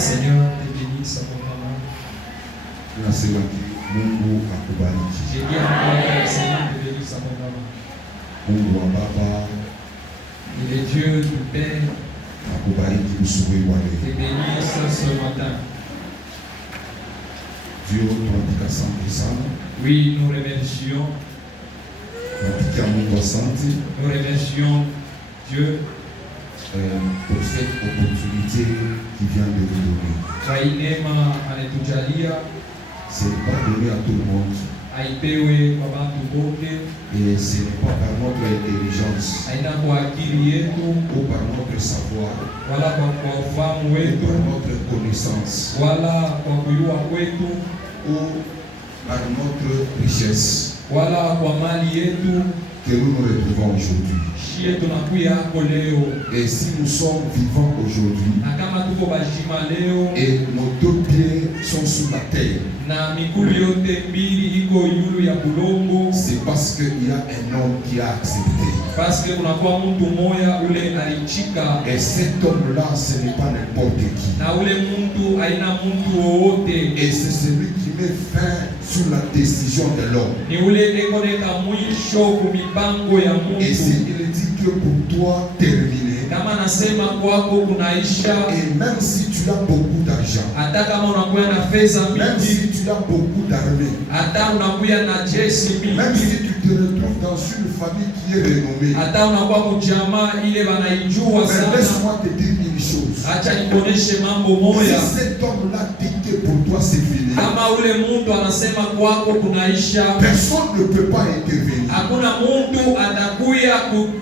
Seigneur te bénisse à ton moment. Nasema Mungu akubariki. J'ai dit encore que le Seigneur te bénisse à ton moment. Mungu wa Baba Et le Dieu du Père akubariki usubuhi wa te leo. bénisse ce matin. Dieu tunapiga asante sana. Oui, nous remercions. Tunapiga Mungu asante Nous remercions Dieu pour cette opportunité qui vient de nous donner. kwa hii neema ametujalia Ce n'est pas donné à tout le monde aipewe kwa watu wote, et ce n'est pas par notre intelligence haina kwa akili yetu ou par notre savoir wala kwa ufahamu ou wetu par notre connaissance wala kwa kujua kwetu ou par notre richesse wala kwa mali yetu. que nous nous retrouvons aujourd'hui. Shie tunakuya hako leo, Et si nous sommes vivants aujourd'hui na kama tuko bashima leo et nos deux pieds sont sur la terre, na miguu yote mbili iko yulu ya bulongo, c'est parce qu'il y a un homme qui a accepté. parce que kunakuwa mtu moya ule alichika, Et cet homme-là, ce n'est pas n'importe qui. na ule mtu haina mtu wowote, Et c'est celui qui met fin sur la décision de l'homme. ni ule ekoneka mwisho kumipango ya Et Mungu. il dit que pour toi, terminé. Kama nasema kwako kunaisha, Et même si tu as beaucoup d'argent, hata kama unakuya na fedha même mingi, si tu as beaucoup d'armée, hata unakuya na jeshi même mingi, si tu te retrouves dans une famille qui est renommée, hata unakuwa kujamaa ile wanaijua mais sana, laisse-moi te dire une chose. acha nikuoneshe mambo Si moya. cet homme-là dit que pour toi c'est fini, Kama ule mtu anasema kwako kunaisha, personne ne peut pas intervenir. hakuna mtu atakuya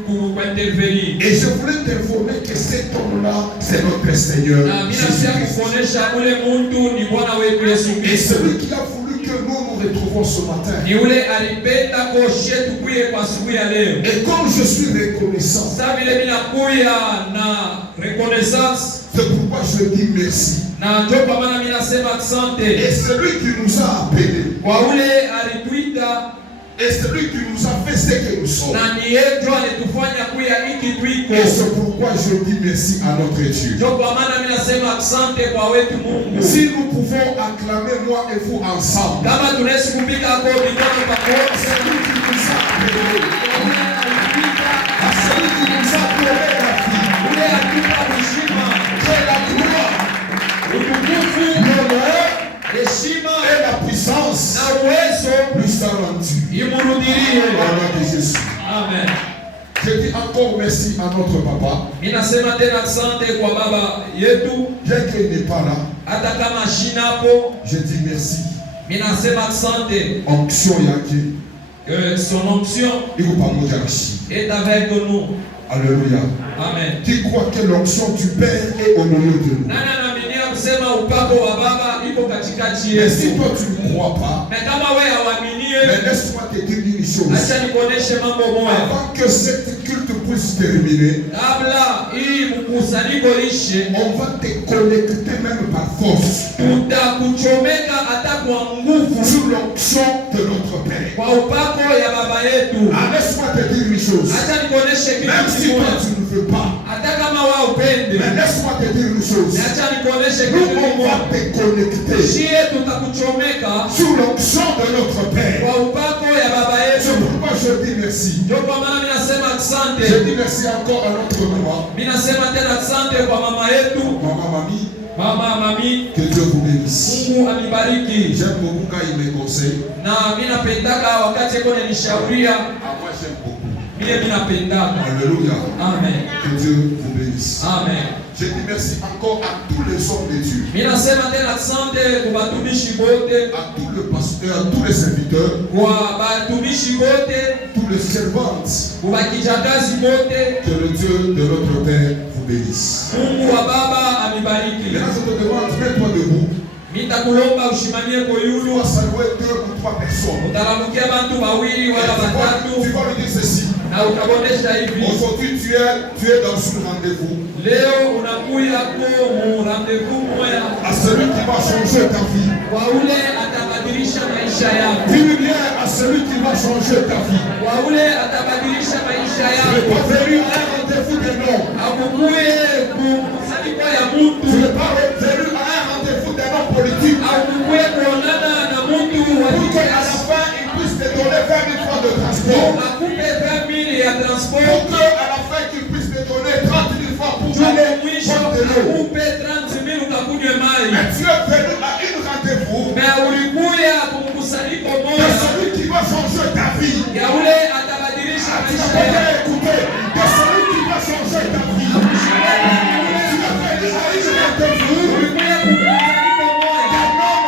kuintervenir. Et je voulais t'informer que cet homme-là, c'est notre Seigneur Na bila pia Jésus-Christ. kuonesha ule mtu ni Bwana wetu Yesu Et Kristo. celui qui a voulu que nous nous retrouvons ce matin. Ni ule alipenda koshe tukuye kwa siku ya leo. Et comme je suis reconnaissant, Sasa vile mimi nakuya na reconnaissance, c'est pourquoi je dis merci. na ndio kwa maana mimi nasema Et asante celui qui nous a appelés, kwa ule alituita, et celui qui nous a fait ce que nous sommes. na ni yeye ndio alitufanya kuya hiki tuiko. Et c'est pourquoi je dis merci à notre Dieu. Ndio kwa maana mimi nasema asante kwa wetu Mungu. Si nous pouvons acclamer moi et vous ensemble, Kama tunaweza kupika kwa mikono pamoja, celui qui nous a appelés, à celui qui nous a donné la vie, ule atupa heshima, que la gloire, utukufu, l'honneur heshima et la puissance na uwezo lui soient rendus. imurudilie. Au nom de Jésus. Amen. Je dis encore merci à notre papa. Mimi nasema tena asante kwa baba yetu, Bien qu'il n'est pas là, hata kama shina hapo, je dis merci. mimi nasema asante. Onction yake Son onction iko pamoja nasi. est avec nous. Alléluia. Amen. Qui croit que l'onction du Père est au milieu de nous. Nani anaaminia kusema upako wa baba iko katikati Mais si yetu? toi tu ne crois pas, Na kama wewe hauaminie, mais laisse-moi te dire une chose. acha nikuoneshe mambo moja. Avant que cette culte puisse terminer, Kabla hii mkusanyiko ishe, on va te connecter même par force tutakuchomeka hata kwa nguvu sur l'onction de notre Père. kwa upako ya baba yetu. Ah, laisse-moi te dire une chose. Acha nikuoneshe Même kitu si toi kimoja. tu ne veux pas, Hata kama wewe upende, mais laisse-moi te dire une chose. acha nikuoneshe Nous, kitu on kimoja. va te connecter Shie tutakuchomeka sur l'onction de notre Père. kwa upako ya baba C'est yetu. pourquoi je dis merci. Ndio kwa maana mimi nasema asante. Je dis merci encore à notre maman. Mimi nasema tena asante kwa mama yetu, Maman Mamie, mama mami. que Dieu vous bénisse. Mungu amibariki. J'aime beaucoup quand il me conseille. Na mimi napendaka wakati yako nishauriya, À moi, j'aime beaucoup. mimi napendaka. Alléluia. Amen. Que Dieu vous bénisse. Amen. Je dis merci encore à tous les hommes de Dieu, Mimi nasema tena asante kwa batumishi bote, à tous les pasteurs, à tous les serviteurs, kwa batumishi bote, tous les servantes. kwa kijakazi bote. Que le Dieu de notre Père vous bénisse. Mungu wa baba amibariki. Maintenant, je te demande, mets-toi debout. Nitakulomba ushimamie kwa Tu yulu. vas saluer 2 ou 3 personnes. Utalamukia bantu wawili Et wala tu watatu vas lui dire ceci. na utabonesha hivi. Aujourd'hui, tu es dans un rendez-vous. Leo unakuya kwa mu rendezvous moya À celui qui va changer ta vie. kwa ule atabadilisha maisha yako. Dis bien à celui qui va changer ta vie. Kwa ule atabadilisha maisha Tu yako. n'es pas venu à un rendez-vous de nom. Akukuye kukusanyiko ya Tu mtu. n'es pas venu à un ya transport. Pour qu'à la fin, qu'il puisse te donner 30 000 francs pour aller Mwisho prendre de l'eau. akupe 30,000 ukakunywe maji. Mais tu es venu à une rendez-vous Na ulikuya kumkusanyiko de moja celui qui va changer ta vie. ya ule atabadilisha Tu maisha n'as pas yako. écouté de celui qui va changer ta vie. Tu es venu à une rendez-vous Ulikuya kumkusanyiko moja d'un homme.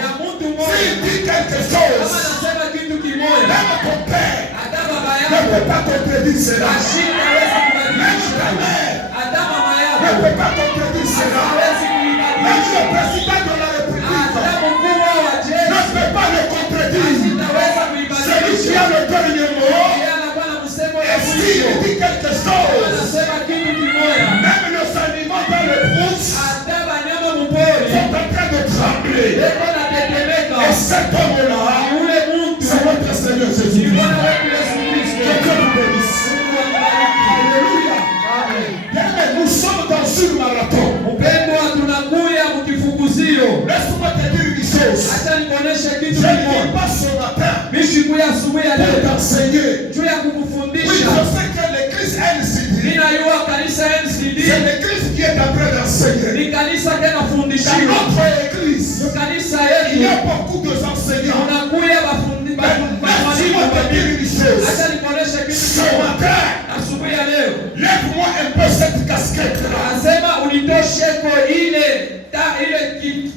ya mtu S'il moja. dit quelque Kama chose, anasema kitu kimoja, même ton père hata baba ne yako peut pas contredire cela. ashitaweza Même kubadilisha. ta mère Hata mama ne yako peut pas contredire cela. hawezi Même kuibadilisha. le président de la République Hata mkuu wa ne jeshi peut pas le contredire. ashitaweza Celui qui kuibadilisha. a le dernier mot, Yeye anakuwa na msemo ya et s'il mwisho. dit quelque Kama chose, anasema kitu kimoja, même nos animaux dans le brousse hata banyama mpori sont en train de trembler. eko na tetemeka. Et cet homme-là, Yule mtu c'est notre Seigneur ni Jésus-Christ. Bwana wetu Yesu Kristo. Que Dieu nous bénisse. Mungu atubariki. Alléluia. Amen. Bien-aimés, nous sommes dans une marathon. Mpendwa, tunakuya mkifukuzio. Laisse-moi te dire une chose. Acha nikuoneshe Je kitu ne kimoja. viens pas ce matin Mishikuya asubuhi ya pour leo t'enseigner. juu ya Oui, kukufundisha. je sais que l'église NCD, Ninajua kanisa NCD c'est l'église qui est en train d'enseigner. ni kanisa Dans kinafundishiwa. notre église, Ndio kanisa il y a yetu beaucoup d'enseignants. unakuya Laisse-moi te dire une chose. Acha nikuoneshe kitu Ce kimoja. matin, Asubuhi ya leo lève-moi un peu cette casquette-là anasema unitosheko ile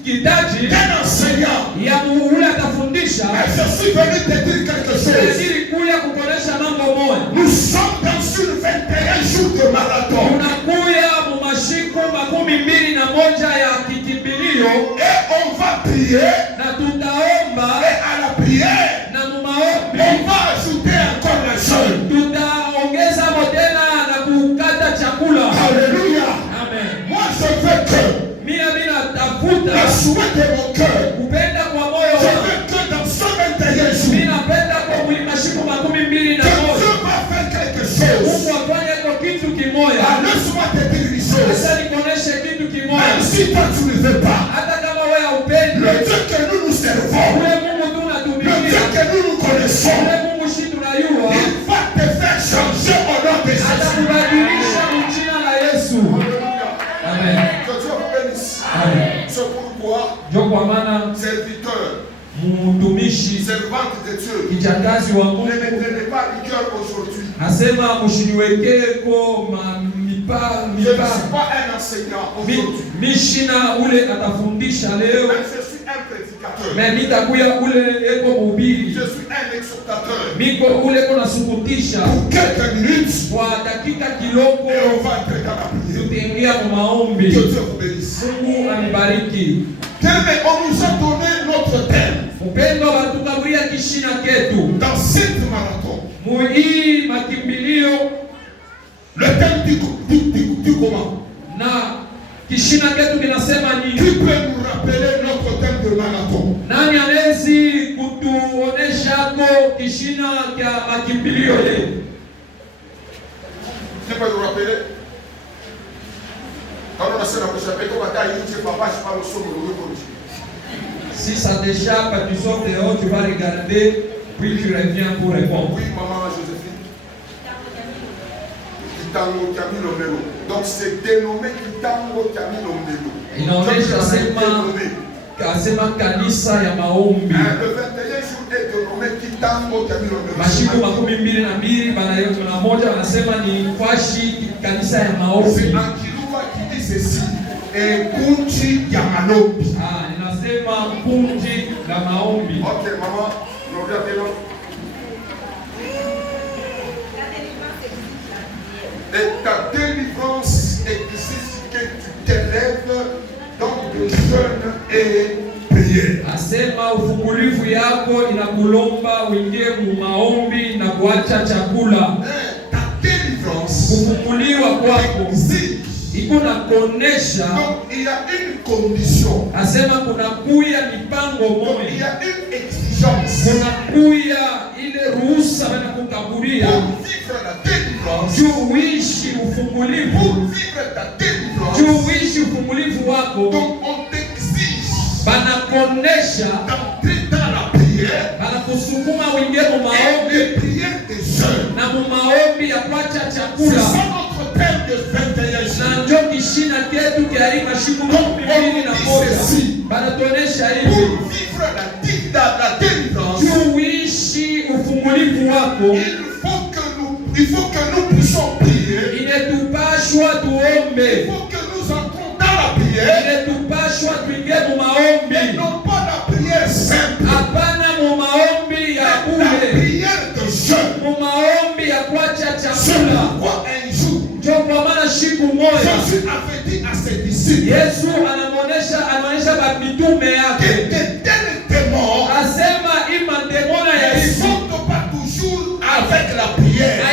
kitaji d'un enseignant. ya ule atafundisha. Et je suis venu te dire quelque chose. Ili kuya kukonesha mambo moja. Nous sommes dans une 21 jours de marathon. Unakuya mu mashiko 21 ya kikimbilio Et on va prier. na tutaomba Et à la prière, na mu maombi on va ajouter encore le jeûne. tutaongeza tena na kukata chakula. Alléluia. Amen. Moi, je veux que Mimi le natafuta souhait de mon cœur, kupenda kwa moyo je wangu. veux que dans 121 jours, Mimi napenda kwa mashiko 21 que Dieu va faire quelque chose. Mungu afanye kwa kitu kimoja. Ah, laisse-moi te dire une chose. Sasa nikuoneshe kitu Même kimoja. si toi tu ne veux pas, Hata kama wewe haupendi, le Dieu que nous nous servons, ule Mungu tu le Dieu unatumikia, que nous nous connaissons, ule Mungu shi tunayua, il va te faire changer au nom de Jésus. atakubadilisha mjina la Yesu. Amen. Que Dieu vous bénisse. Amen. C'est pourquoi, Ndio kwa maana serviteur, mtumishi servante de Dieu, kijakazi wa ne Mungu me tenez pas rigueur aujourd'hui. asema mshiniwekeko Je ne suis pas un enseignant aujourd'hui, mishina ule atafundisha leo, mais je suis un prédicateur. na nitakuya ule eko Je mhubiri, suis un exhortateur. miko ule eko nasukutisha Pour quelques minutes, kwa dakika kiloko, et on va entrer dans la prière. tutaingia mu Que maombi. Dieu vous bénisse. Mungu anibariki. Mais on nous a donné notre thème Upendo watukaburia kishina ketu dans cette marathon. muhii makimbilio Le thème du comment? na kishina ketu kinasema Qui nini? peut nous rappeler notre thème de marathon? Nani anawezi kutuonesha hapo kishina kya makimbilio ye? Qui peut nous rappeler? Quand on a fait la prochaine fois, on a dit papa, je parle au son de l'autre. Si ça t'échappe, tu sors dehors, tu vas regarder, puis tu reviens pour répondre. Oui, maman Joséphine. Kitango Camilo Melo. Donc c'est dénommé Kitango Camilo Melo. Inaonesha sema kanisa ya maombi. Le 21 jour est dénommé Kitango Camilo Melo. Mashiko 22 na moja wanasema ni kwashi kanisa ya maombi. C'est Ankiluwa qui dit ceci. Et Kunchi Yamalobi. Ah, ninasema kundi la maombi. Ok, maman, nous regardons. Et ta délivrance existe que tu t'élèves donc de jeûne et prière. Asema ufungulivu yako inakulomba uingie mu maombi na kuacha chakula. Ta délivrance Kufunguliwa kwako exige. iko na kuonesha. Donc il y a une condition. Asema kuna kuya mipango Donc il y moja. a une exigence. Kuna kuya ile ruhusa bana kukaburia. Pour vivre la délivrance. Juu uishi ufungulivu. Pour vivre ta délivrance. Juu uishi ufungulivu wako. Donc on t'exige Banakonesha. d'entrer dans la prière. Banakusukuma uingie mu Et maombi les prières des jeunes. na mu maombi maombi ya kuacha C'est chakula. ça notre thème de 21 jours. Na ndio kishina ketu kia hii mashiku makumi mbili na moja. Banatuonesha hivi. Pour vivre la délivrance, Juu uishi ufungulivu wako, il faut que nous puissions prier. inetupashwa tuombe. Il faut que nous entrons dans la prière. Inetupashwa tuingie mu maombi. Mais non pas la prière simple. Hapana mu maombi ya La bure. prière de jeûne. Mu maombi ya kuacha C'est chakula. pourquoi un jour, Ndio kwa maana siku moja Jésus avait dit à ses disciples Yesu anaonyesha mitume que yake. de tels démons Asema ima demona ya ne hivi. sortent pas toujours avec la prière.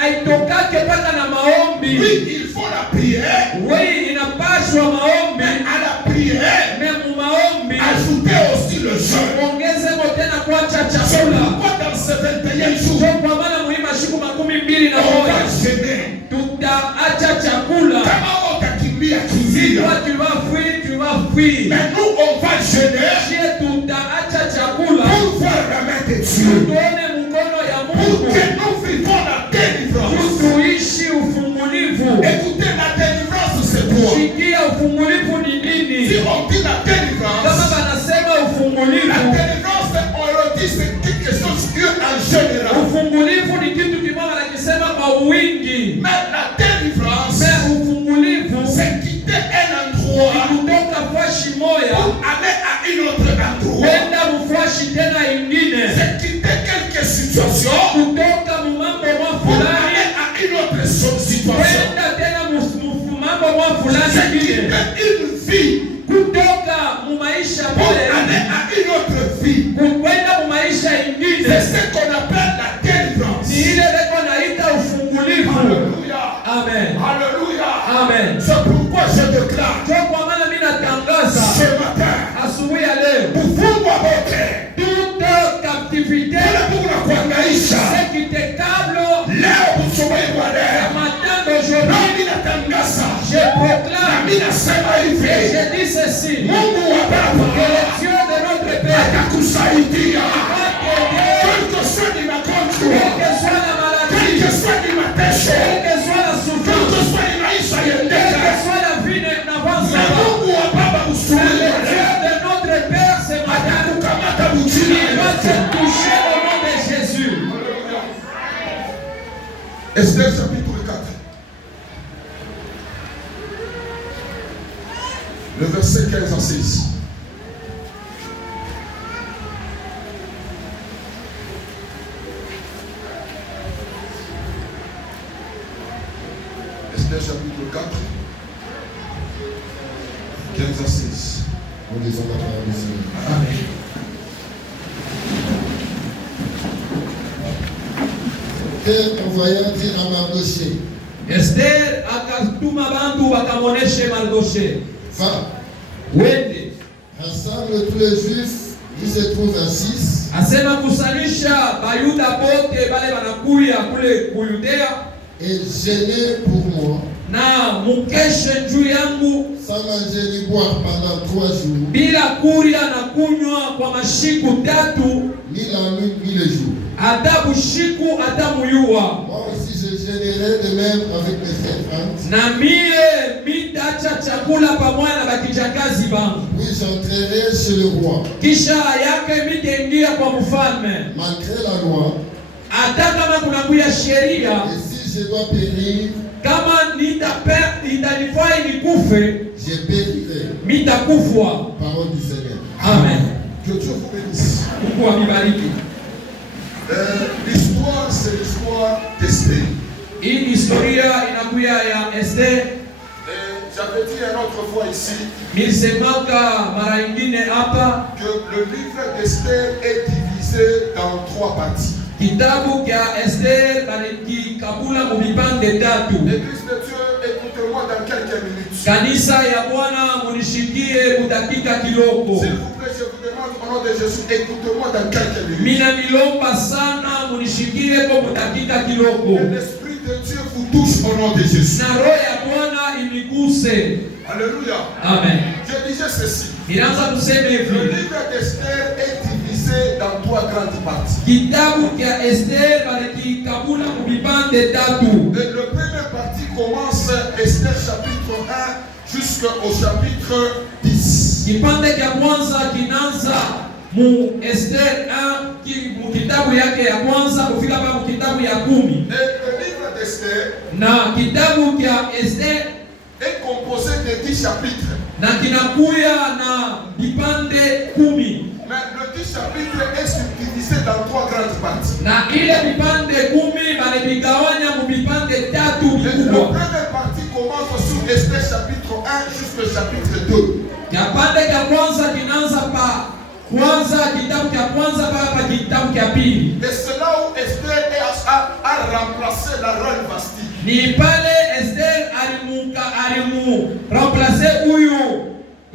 Haitokake mpaka na maombi. Oui, il faut la prière. Oui, inapashwa maombi. Mais à la prière, Mais mu maombi ajoutez aussi le jeûne. ongeze tena kuacha C'est chakula. pourquoi dans ces 21 jours, Ndio kwa maana muhimu siku makumi mbili na on va moja jeûner. tutaacha chakula. Kama utakimbia Si kimbia. toi tu vas fuir. Mais nous, on va jeûner Je tutaacha chakula. pour voir la main de Dieu. Tuone mkono ya Pour Mungu. que nous vivons la délivrance. Tuishi ufungulivu. Écoutez, la délivrance, c'est quoi? Sikia ufungulivu ni Si nini? on dit la Kama délivrance, banasema la ufungulivu, délivrance, on le dit, c'est quelque chose que en général. ufungulivu ni kitu kimoja nakisema kwa wingi. Mais la délivrance, Mais ufungulivu c'est quitter un endroit ni kutoka fashi moya pour aller à une autre endroit. kwenda mufashi tena ingine, C'est quitter quelque situation kutoka mumambo mwa pour fulani aller à une autre situation. kwenda tena mumambo mwa fulani C'est ingine, quitter une vie kutoka mumaisha pour mule aller à une autre vie. kwenda mumaisha ingine. C'est ce qu'on appelle la délivrance. Ni ile leko naita ufungulivu. Alléluia. Amen. Alléluia. Amen. C'est pourquoi je déclare Ndio kwa maana mimi natangaza ce matin, asubuhi ya leo, kufungwa wote toute captivité wale Mungu na kuangaisha ce qui te câble leo kusubiri kwa ce leo. matin d'aujourd'hui, Nami natangaza je proclame, nami nasema hivi, je dis ceci, Mungu wa que Baba le Dieu de notre Père atakusaidia. va t'aider, Quel que soit ni magonjwa, quelle que soit la quel maladie, que soit ni mateso, quelle que soit la quel souffrance, que soit ni maisha quelle que yendeka, soit la vie n'avance na pas. Mungu wa Baba Le usubiri kwa Dieu leo de notre Père ce matin atakukamata mjini il va te toucher au nom de Jésus. Esther chapitre 4. Le verset 15 à 16. Esther chapitre 4. 15 à 16. Nous lisons la parole du Seigneur. Amen. Esther envoya dire à Mardoché, Esther akatuma bantu wakamoneshe Mardoche, va, wende rassemble tous les Juifs qui se trouvent à 6 asema kusalisha Bayuda bote bale banakuya kule kuyudea et jeûnez pour moi, na mukeshe njuu yangu sans manger ni boire pendant 3 jours, bila kuria na kunywa kwa mashiku tatu, ni la nuit ni le jour. hata bushiku hata muyua. Moi aussi je jeûnerai de même avec mes servantes, Na mie mitacha chakula pamoja na bakijakazi bangu, puis j'entrerai chez le roi. kisha yake mitaingia kwa mfalme, Malgré la loi, hata kama kunakuya sheria, et si je dois périr, kama itanifai nikufe, je périrai. mitakufwa. Parole du Seigneur. Amen. Que Dieu vous bénisse. Mungu amibariki. L'histoire, c'est l'histoire d'Esther. Hii historia inakuya ya Esther. J'avais dit une autre fois ici Nilisemaka mara ingine hapa, que le livre d'Esther est divisé dans 3 parties. kitabu cha Esther balikikabula mu vipande tatu. L'église de Dieu, écoutez-moi dans quelques minutes. Kanisa ya Bwana munishikie mudakika kidogo. S'il vous plaît, je vous demande au nom de Jésus, écoutez-moi dans quelques minutes. Mina milomba sana munishikie kwa mudakika kidogo. L'Esprit de Dieu vous touche au nom de Jésus. Na roho ya Bwana iniguse. Alléluia. Amen. Je disais ceci. Ninaanza kusema Le hivi. livre d'Esther est divisé divisé dans 3 grandes parties. Kitabu kia Esther balikikabula mubipande tatu. La première partie commence Esther chapitre 1 jusqu'au chapitre 10. Kipande kia kwanza kinaanza mu Esther 1 mu kitabu yake ya kwanza kufika mpaka mu kitabu ya 10. Le livre d'Esther Na kitabu kia Esther est composé de 10 chapitres. na kinakuya na vipande 10. Mais le 10 chapitres est subdivisé dans 3 grandes parties. Na ile vipande 10 balivigawanya mu vipande tatu La vikubwa. première partie commence sur Esther chapitre 1 jusqu'au chapitre 2. Kipande cha kwanza kinaanza pa kwanza kitabu cha kwanza mpaka kitabu cha pili. Et c'est là où Esther a remplacé la reine Vasti. Ni pale Esther alimu remplacer huyu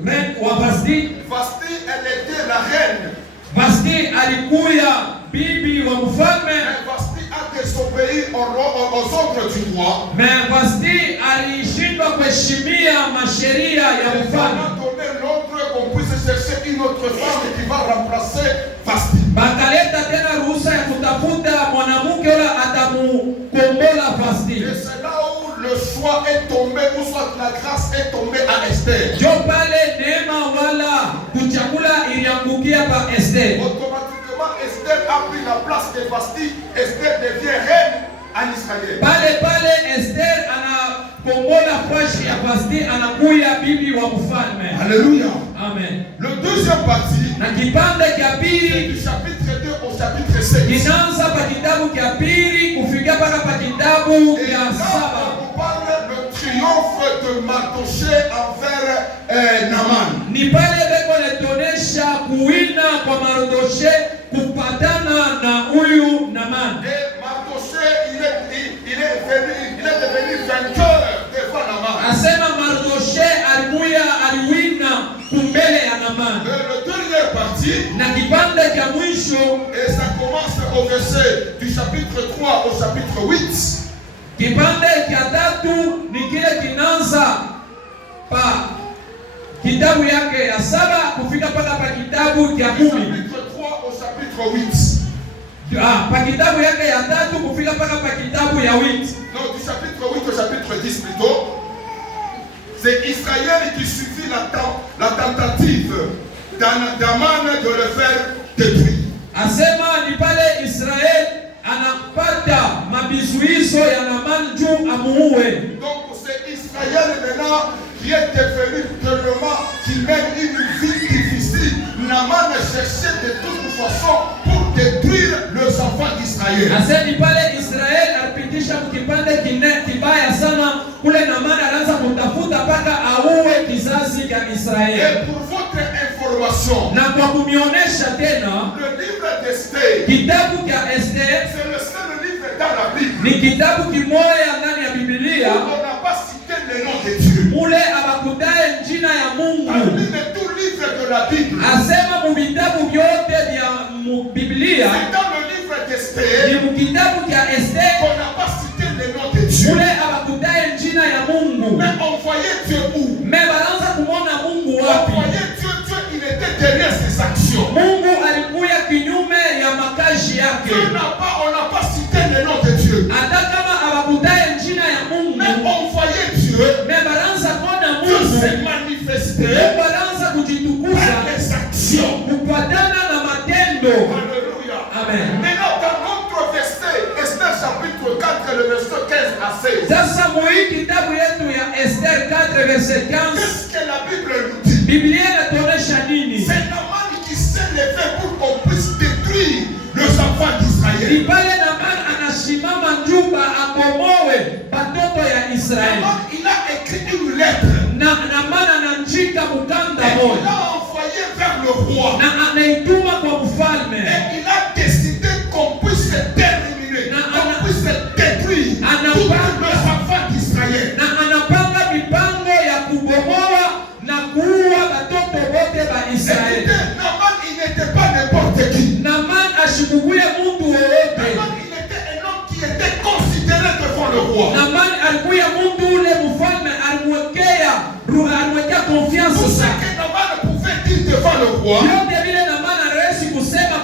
reine wa Vasti. Vasti, elle était la reine. Vasti alikuya bibi wa mfalme. Mais Vasti a désobéi aux ordres du roi. Mais Vasti alishindwa kuheshimia masheria ya On mfalme. a donné l'ordre qu'on puisse chercher une autre femme qui va remplacer Vasti. Bakaleta tena ruhusa ya kutafuta mwanamke yule atamukombola Vasti. Et c'est là où le choix est tombé, ou soit la grâce est tombée à Esther. Jo pale neema wala kuchakula iliangukia pa Esther. Automatiquement, Esther a pris la place de Vasti. Esther devient reine en Israël. Pale Esther anakombola fashi ya Vasti, anakuya bibi wa mfalme. Alléluia. Amen. Le deuxième partie, Na kipande cha pili du chapitre 2 au chapitre 7. kinaanza pa kitabu cha pili kufika mpaka pa kitabu Et cha là, 7. on parle le triomphe de Mardochée envers Naaman. Ni pale beko letonesha kuwina kwa Mardochée kupatana na huyu Naaman. Et Mardochée, il est devenu vainqueur devant Naaman. Asema Mardochée aliwina kumbele ya Naaman. La dernière partie, Na kipande cha mwisho et ça commence au verset du chapitre 3 au chapitre 8. kipande cha tatu ni kile kinaanza pa kitabu yake ya 7 kufika mpaka pa kitabu cha 10. Chapitre 3 au chapitre 8. Pa kitabu yake ya 3 kufika mpaka pa kitabu ya 8. Non, du chapitre 8 au chapitre 10 plutôt. C'est Israël qui suivit la tentative d'Aman de le faire détruire. Asema ni pale Israel anapata mabizuizo ya Naaman juu amuue. Donc c'est Israël maintenant qui est devenu tellement, qui mène une vie difficile. Naaman cherchait de toute façon pour détruire les enfants d'Israël. Asema ni pale Israel alipitisha kipande kibaya sana kule Naaman anaanza kutafuta mpaka auwe kizazi cha Israeli. Et pour votre information, Na kwa kumionesha tena le livre d'Esther, kitabu cha Esther c'est le seul livre dans la Bible ni kitabu kimoja ndani ya où Biblia on n'a pas cité le nom de Dieu. mule abakutaye jina ya Mungu. Parmi les tout livres de la Bible, Asema mu vitabu vyote vya Biblia c'est dans le livre d'Esther ni mu kitabu cha Esther qu'on n'a pas cité le nom de Dieu. mule abakutaye jina ya Mungu. Mais on voyait Dieu où? Me balanza kumwona Mungu On wapi? voyait Dieu, il était derrière ses actions. Mungu alikuya kinyume ya makazi yake. On n'a pas cité le nom de Dieu. Hata kama abakutaye jina ya Mungu, Mais on voyait Dieu, me balanza kuona Dieu Mungu, s'est manifesté balanza kujitukuza par les actions. kupatana na matendo. Alléluia. Amen. Maintenant, dans notre verset, Esther chapitre 4, le verset 15 à 16. Sasa muhii kitabu yetu ya Esther 4 verset 15, Qu'est-ce que la Bible nous dit? Biblia inatuonesha nini? C'est Naaman qui s'est levé pour qu'on puisse détruire les enfants Ni d'Israël. pale Naaman anasimama njuba abomowe batoto ya Israeli. Naaman, il a écrit une lettre. Na Naaman ananjika mukanda Et il moja l'a envoyé vers le roi. na anaituma kwa mfalme. Et il a décidé qu'on puisse terminer, qu'on puisse détruire tous les enfants d'Israël. Na anapanga mipango ya kubomoa na kuua batoto wote ba Israeli. Écoutez, Naaman, il n'était pas n'importe qui. Naaman ashikukuye mtu wowote. Naaman, il était un homme qui était considéré devant le roi. Naaman alikuya mtu ule mfalme alimwekea confiance Tout ce sana. que Naaman pouvait dire devant le roi, Yote vile Naaman anawezi kusema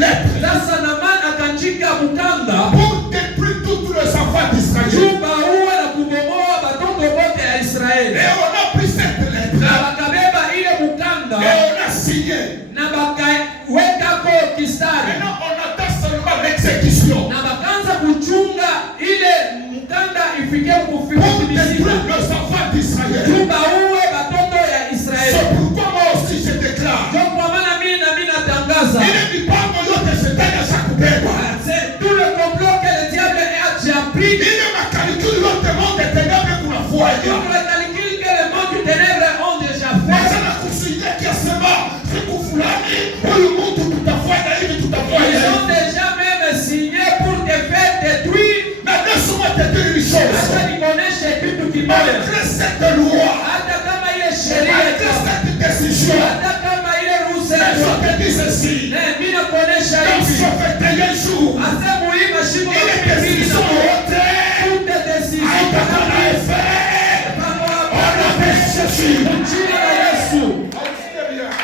lettre Sasa Naamani akaandika mkanda pour détruire tous les enfants d'Israël. jumba uwe na kubomoa batoto bote ya Israeli. Et on a pris cette lettre Na bakabeba ile mkanda et on a signé. na bakawekako kistari Maintenant, on attend seulement l'exécution na bakaanza kuchunga ile mkanda ifike pour kufikia détruire les enfants d'Israël. jumba uwe batoto ya Israeli. C'est pourquoi moi aussi je déclare. Ndio kwa maana mimi na mimi natangaza Ile mipango yote shetani ashakubeba. c'est tout le complot que le diable a déjà pris. Ile makalikuli yote monde ténèbres kunafanya. Tout le calcul que le monde du ténèbres ont déjà fait. Wacha na kusudia kiasema siku fulani huyu mtu tutafanya hivi Ils tutafanya ont hivi. déjà même signé pour te faire détruire. Mais laisse-moi te dire une chose. Hata nikuoneshe kitu kimoja. Malgré cette loi, Hata kama ile sheria malgré cette décision, hata kama ile ruhusa je te dis ceci. mimi nakuonesha Dans hivi. ce 21 jours, Hasa muhimu shimo ile décision yote toute décision haitakuwa na effet. On a fait ceci. jina la Yesu.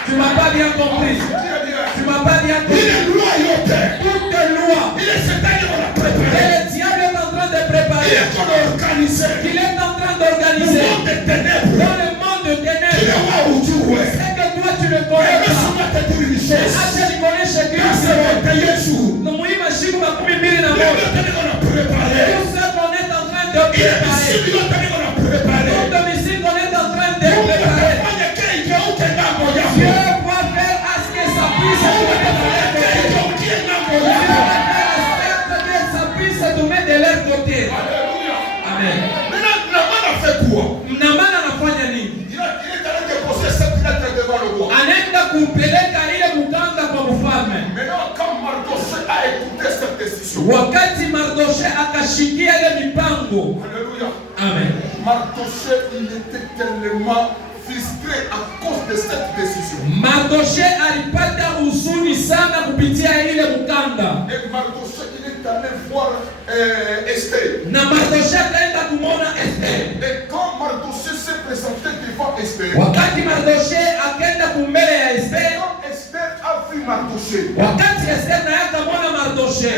Tu m'as pas bien compris. Tu m'as pas bien compris. Ile loi yote, Toute loi ile shetani wana que préparé. le diable est en train de Il préparer, est qu'on a organisé. qu'il est en train Le d'organiser monde des ténèbres. dans le monde de Il ténèbres, est là où tu es. c'est que toi tu le Mais connais pas. laisse-moi te dire une chose. Acha nikuoneshe Dans kitu ce 21 jours, na muhimu shimo makumi mbili na le moja. yote qu'on a préparé. Tout ce qu'on est en train de Il est préparer, ici, le yote qu'on a préparé. tout domicile qu'on est en train de Mungu préparer, atafanya kile ngambo yako. Dieu va faire à ce que ça puisse Mungu te mettre de atafanya leur côté. kile ngambo Dieu va yako. faire à ce que ça puisse te mettre de leur côté. Alléluia. Amen. Maintenant, Naaman a fait quoi? Naamani anafanya nini? Il est allé déposer cette lettre devant le roi. Anaenda kupeleka ile mkanda kwa mfalme. Maintenant, quand Mardochée a écouté cette décision, Wakati Mardoche akashikia ile mipango. Alléluia. Amen. Mardochée, il était tellement frustré à cause de cette décision. Mardoche alipata huzuni sana kupitia ile mkanda. Et Mardochée, il est allé voir Esther. Na Mardoche akaenda kumwona Esther. Et quand Mardochée s'est présenté devant Esther, Wakati Mardoche akaenda kumbele ya Esther, quand Esther a vu Mardochée, wakati Esther naye akamwona Mardoche,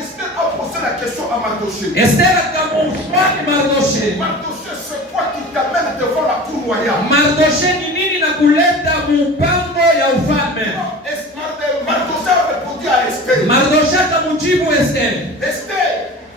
Esther a posé la question à Mardochée. Esther akamswali Mardoche, Mardochée, c'est quoi qui t'amène devant la cour royale? Mardoche ni nini na kuleta mpango ya ufalme? Mardochée a répondu à Esther. Mardoche akamjibu Esther,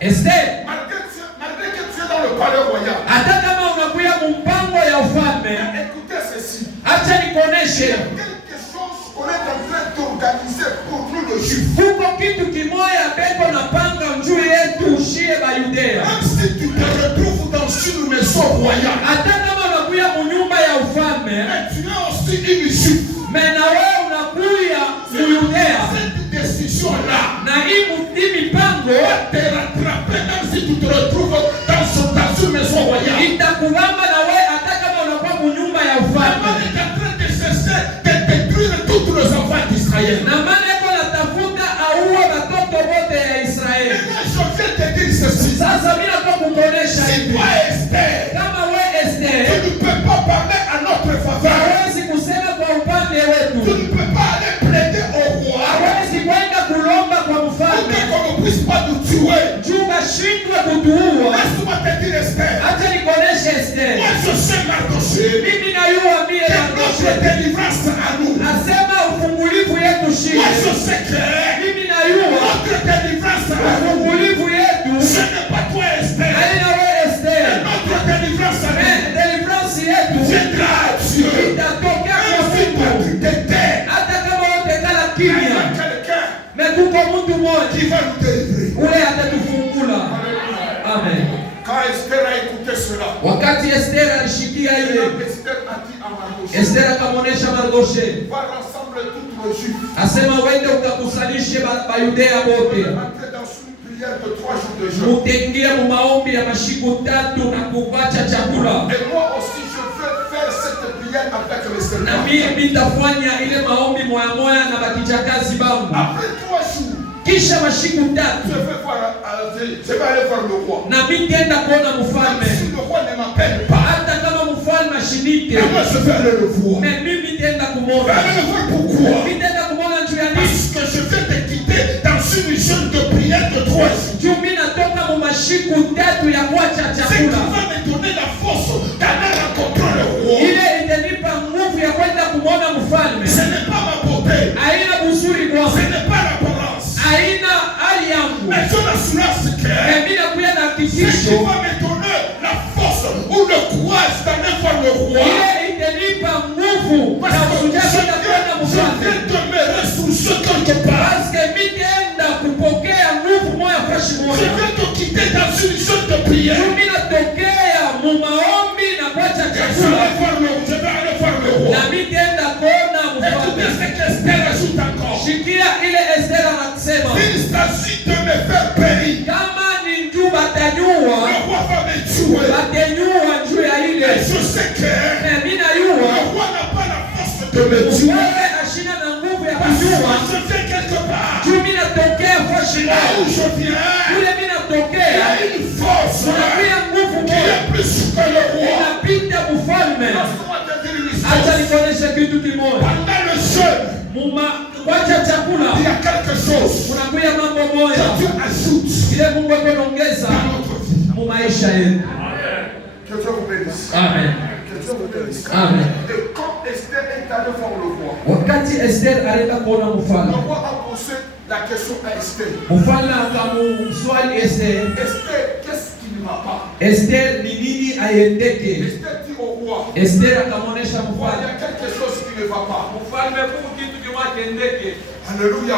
Esther, Malgré que tu es dans le palais royal, hata kama unakuya mpango ya ufalme, écoutez ceci. acha nikuoneshe Quelque chose qu'on est en train d'organiser pour nous le juif. kuko kitu kimoya beko napanga juu yetu shie Bayudea. Même si tu te retrouves dans une maison royale, Hata kama unakuya munyumba ya ufalme, mais tu es aussi une juif. mais na wewe unakuya Muyudea, Cette décision-là na hii mipango va te rattraper même si tu te retrouves dans une maison royale. itakubamba na wewe hata kama unakuwa munyumba ya Naaman ufalme. est en train de chercher de détruire tous les enfants d'Israël. Na maana yako natafuta auwe batoto bote ya Israeli. Maintenant, je viens te dire ceci. Sasa mimi nakuwa kukuonesha Si hivi, toi, Esther, kama wewe Esther tu ne peux pas parler à notre faveur. hawezi kusema kwa upande Tu wetu, ne peux pas aller plaider au roi hawezi kwenda kulomba kwa pour mfalme qu'on ne puisse pas nous tuer. juu bashindwe kutuua. Laisse-moi te dire, Esther. Acha nikuoneshe Esther, Moi, je sais Mardochée. mimi nayua mie Que Mardoche notre délivrance à nous. nasema ufungulivu yetu Moi, shie, je sais que mimi nayua notre délivrance à nous. ufungulivu yetu Ce n'est pas toi, Esther. haina wewe Esther, Notre délivrance à mais nous deliverance yetu viendra à Dieu. itatokea kwa Ainsi Mungu. que tu t'étais. Hata kama wote kala Il y a kimya, quelqu'un mais kuko mtu mmoja qui va nous délivrer. ule atatufungula. Amen. Quand Esther a écouté cela, Wakati Esther alishikia ile, Esther a dit à Mardochée, Esther akamwonesha Mardoche, va rassembler tous les juifs. asema wende ukakusalishe Bayudea bote, Entrez dans une prière de 3 jours de jeûne. mutengie mu maombi ya mashiku 3 na kupacha chakula. Et moi aussi, je veux faire cette prière avec les Na servants. mimi nitafanya ile maombi moya moya na bakijakazi bangu. Après 3 jours, Kisha mashiku 3 je vais aller voir le roi. na mimi nitaenda kuona Même mfalme, si le roi ne m'appelle pas, hata kama mfalme ashindike, mais moi je vais aller le voir. mais mimi nitaenda Je vais kumwona. aller le voir pourquoi? Mimi nitaenda kumwona juu ya nini? Parce que je viens de mashiku tatu ya kuacha Ce qui chakula. va me donner la force d'aller rencontrer le roi. Ile itanipa nguvu ya kwenda kumwona mfalme. Ce n'est pas ma beauté. Haina busuri Ce kwangu. n'est pas l'apparence. Haina hali yangu. Mais je l'assurance que Mimi nakuya na ce qui hakikisho. va me donner la force ou le courage d'aller voir le roi. Ile itanipa nguvu na ushujaa kwenda kuona Je mfalme. viens de me ressourcer quelque part. Paske mitaenda kupokea nguvu moya fashi Je moya. viens de quitter dans une zone de prière. Mimi natokea mu maombi na kuacha Je chakula. vais aller voir le roi. Na mitaenda kuona Écoutez mfalme. ce qu'Esther ajoute encore. Shikia ile Esther anasema. Il s'agit de me faire périr. Kama ni njuu batanyua, Le roi va me tuer. batenyua njuu ya Et ile. je sais que Mimi le nayua. roi n'a pas la force de me tuer. Wewe ashina na nguvu ya Parce que kujua. je viens quelque part. Juu mimi natokea fashi Là où moja. je viens, Kule mimi il y natokea. a une force Unakuya nguvu qui moja. est plus que le roi. Inapita mfalme. Laisse-moi te dire une Acha chose. nikuoneshe kitu kimoja. Pendant le jeûne, Muma kwacha chakula. il y a quelque chose Kunakuya mambo que moja. Dieu ajoute Ile Mungu anaongeza dans notre vie. mu maisha yetu. Que Dieu vous bénisse. Amen. Que Dieu vous bénisse. Amen. Et quand Esther est allée voir le roi, Wakati Esther aleta kuona le mfalme. roi a posé la question à Esther. Mfalme akamswali Esther. Esther, qu'est-ce qui ne va pas? Esther ni nini aiendeke? Esther dit au roi, Esther akamwonyesha roi, il y mfalme. a quelque chose qui ne va pas. Mfalme kuku kitu kiwatendeke. Alléluia.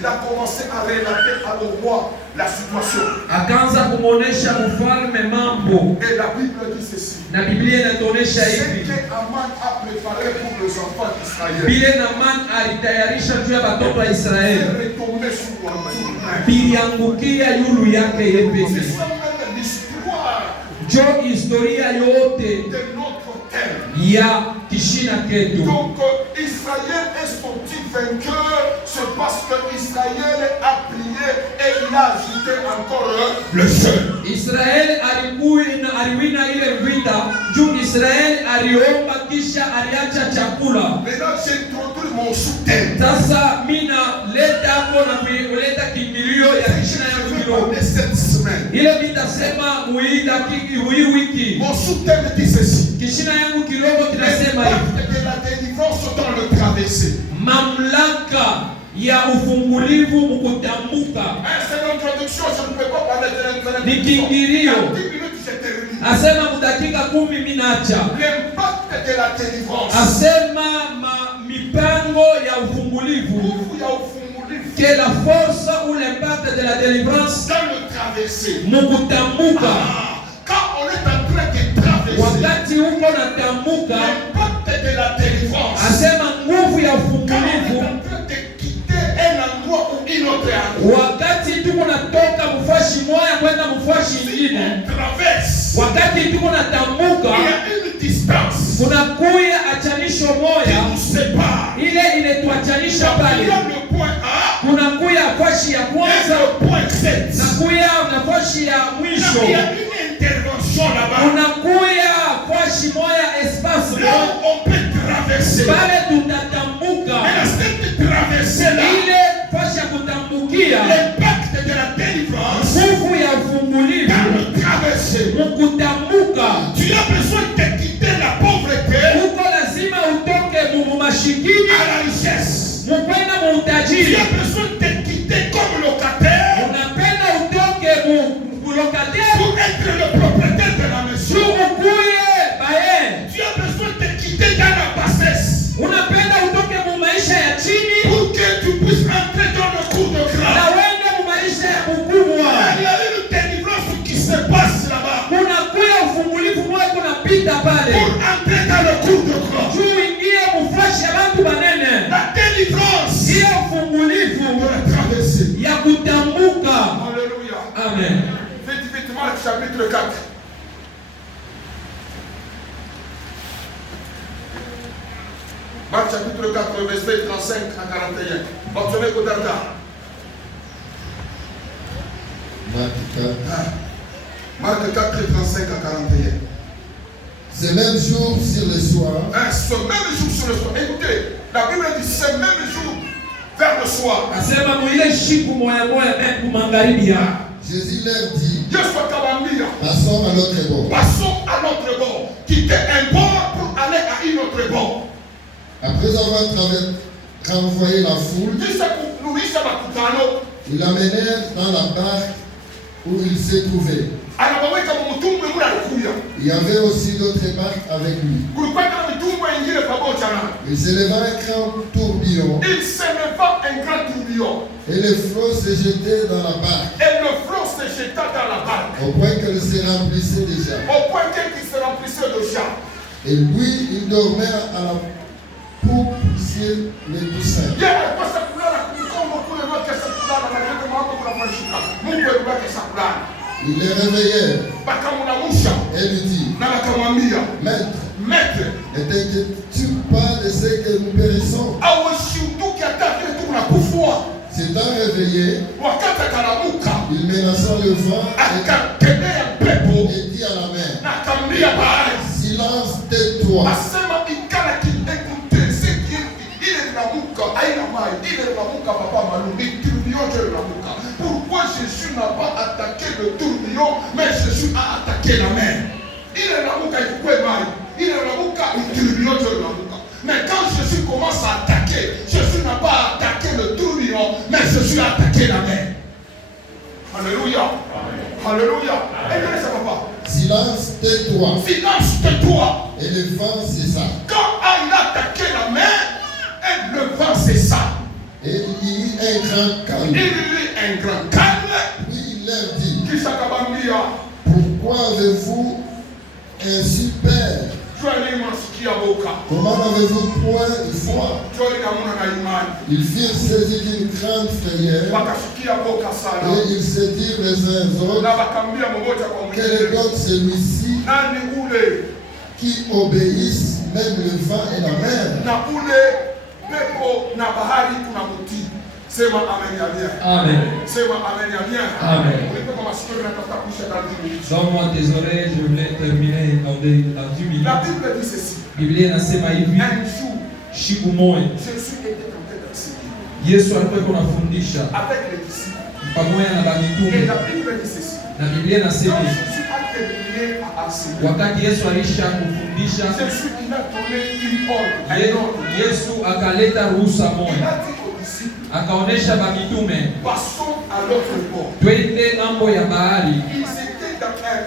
Il a commencé à relater à le roi la situation. Akaanza kumwonyesha mfalme mambo. Et la Bible dit ceci. Na Biblia inatuonyesha Ce hivi. que Aman a préparé pour les enfants d'Israël Bile Naman alitayarisha juu ya watoto wa est Israeli. retombé sur lui. Biliangukia yulu yake C'est yepesi. ça même l'histoire Jo historia yote de notre terre. ya kishina ketu. Donc Israël est sorti vainqueur, c'est parce que Israël a prié et il a ajouté encore le jeûne. Israeli aliwina ile vita juu Israeli aliomba kisha aliacha chakula. Maintenant j'introduis mon sous-thème. Sasa mina leta hapo na kuleta kiingilio ya kishina ya Je vais kiroho. parler cette semaine. Ile vitasema hii wiki. Mon sous-thème dit ceci. Kishina yangu kiroho kinasema hivi. L'impact de la délivrance dans le traversé. Mamlaka ya ufungulivu mkutambuka. C'est l'introduction, je ne peux pas parler de l'introduction. Ni kiingilio. En 10 minutes, je termine. Asema mudakika 10 minacha. L'impact de la délivrance. Asema mipango ya ufungulivu. Nguvu ya ufungulivu Que la force ou l'impact de la délivrance dans le traversé. mukutambuka. Quand on est en train de traverser, Wakati uko natambuka, l'impact de la délivrance. asema nguvu ya Quand on est ufungulivu. en train de quitter un endroit ou une autre endroit, Wakati tuko natoka mfashi moya kwenda mfashi si ingine. on traverse, Wakati tuko natambuka, il y a une distance kuna kuya achanisho qui moya nous sépare. ile inetuachanisha Il y pale. a le point A Kuna kuya fashi ya et kwanza le point Z. na kuya nafashi ya mwisho. Il y a une intervention là-bas. Kuna kuya fashi moya espace Là moya. où on peut traverser. Pale tutatambuka. Mais cette traversée-là, Ile fashi ya kutambukia l'impact de la délivrance nguvu ya ufungulivu dans le traversé. mukutambuka. Tu as besoin de quitter la pauvreté Uko lazima utoke mumashikini à la richesse. mukwenda Tu muutajiri. as besoin de quitter comme locataire Unapenda utoke mulokateri pour être le propriétaire de la maison. ukuye baye. Tu as besoin de quitter dans la bassesse Unapenda utoke mu maisha ya chini pour que tu puisses entrer dans le cours de na grâce. wende mu maisha ya ukubwa. Il y a une délivrance qui se passe là-bas Kuna kuya ufungulivu moja kunapita pale pour entrer dans le cours de grâce. juu ingie mufreshi ya bantu banene. La délivrance Hiyo ufungulivu de la traversée. ya kutambuka. Alléluia. Amen. Vite, Marc chapitre 4. Marc chapitre 4, verset 35 à 41. Obtenez Kodata. Marc 4. Marc 4, 35 à 41. Ce même jour sur le soir, Ce même jour sur le soir. Écoutez, la Bible dit ce même jour vers le soir. Asema mwile shiku moya moya kumangaribi ya. Jésus leur dit, Yesu akamwambia, passons à l'autre bord. passons à notre bord. Quitter un bord pour aller à une autre bord. Après avoir renvoyé la foule, Kisha kuruhisha makutano, ils l'amenèrent dans la barque où il se trouvait. anawaweka mtumbwi mule alikuya. Il y avait aussi d'autres barques avec lui. Kulikuwa na mitumbwi ingine pamoja naye. Il s'éleva un grand tourbillon Il s'éleva un grand tourbillon. et les flots se jetaient dans la barque Et le flot se jeta dans la barque. au point qu'elle se remplissait déjà. Au point qu'il se remplissait de chars. Et lui, il dormait à la poupe sur les coussins. Yeye alikuwa sakulala kumkombo kule wake sakulala na ndio mambo kunafanyika. Mungu aliweka sakulala. Il les réveillait Bakamunamusha et lui dit, na bakamwambia, Maître, Maître, ne t'inquiètes-tu pas de ce que nous périssons? awashutuki hata vile tu kunakufua. S'étant réveillé, Wakati akalamuka, il menaça le vent akakemea pepo et dit à la mer, na akamwambia bahari, silence, tais-toi. asema ikala kiekute siki ile linamuka haina mai, ile linamuka papa malumbi tourbillon je linamuka. Pourquoi Jésus n'a pas attaqué le tourbillon, mais Jésus a attaqué la mer? Il linamuka ikwe mai, ile linamuka tourbillon je linamuka. Mais quand Jésus commence à attaquer, Jésus n'a pas attaqué le tourbillon, mais Jésus a attaqué la mer. Alléluia. Alléluia. Et bien ça va pas. Silence, tais-toi. Silence, tais-toi. Et le vent cessa. Quand il a attaqué la mer, et le vent cessa. Et il y eut un grand calme. Il y eut un grand calme. Puis il leur dit, Kisha kabambia, pourquoi avez-vous ainsi peur? Joeli masikia boka. Comment n'avez-vous point foi? Joeli kamuna na imani. Ils furent saisis d'une grande frayeur Wakasikia boka sana. et ils se dirent les uns aux autres, Na wakambia mmoja kwa quel est mwingine, donc celui-ci nani ule qui obéisse même le vent et la mer? na ule pepo na bahari tunamutii. Sema amen ya bien. Amen. Sema amen ya bien. Amen. Ulipo masikio natafuta kuisha dans 10 minutes. Donne-moi tes oreilles, je voulais terminer dans 10 minutes. La Bible dit ceci. Biblia inasema hivi, Un jour, siku moja Jésus était en train d'enseigner Yesu alikuwa anafundisha avec les disciples. pamoja na Et bamitume, la Bible dit ceci. na Biblia Quand inasema Jésus a terminé à enseigner, wakati Yesu alisha kufundisha, Jésus il a donné une ordre. Un ordre. Yesu akaleta ruhusa Il moja, a dit aux disciples, akaonesha bamitume passons à l'autre bord. twende ng'ambo ya bahari. Ils étaient